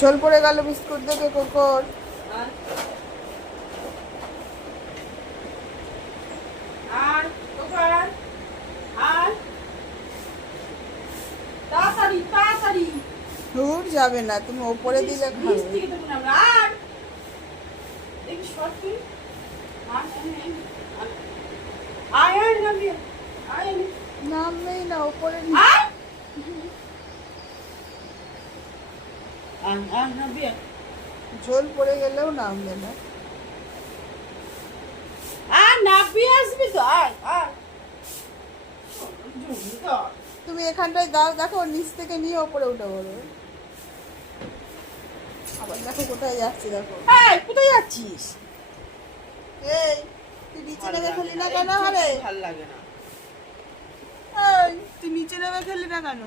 ঝোল পড়ে গেল বিস্কুট দেখে কোকর। আর কোকর আর তাড়াতাড়ি তাড়াতাড়ি দূর যাবে না, তুমি ওপরে দিলে নিচ খাবে। থেকে দেবো না আমরা। আর দেখি শর্ট তুই আর আয় আয় নামি আয় আয় নামবেই না, ওপরে আয় আয় নামি ঝোল পড়ে গেলেও নামবে না। আর নাবি আসবি তো আয় আয় জমি তো তুমি এখানটায় দাও, দেখো নিচ থেকে নিয়ে ওপরে উঠে পড়বে। আবার দেখো কোথায় যাচ্ছে, দেখো। এই কোথায় যাচ্ছিস? এই তুই নিচে নেমে খেলি না কেন? আরে ভাল লাগে না। এই তুই নিচে নেমে খেলি না কেন?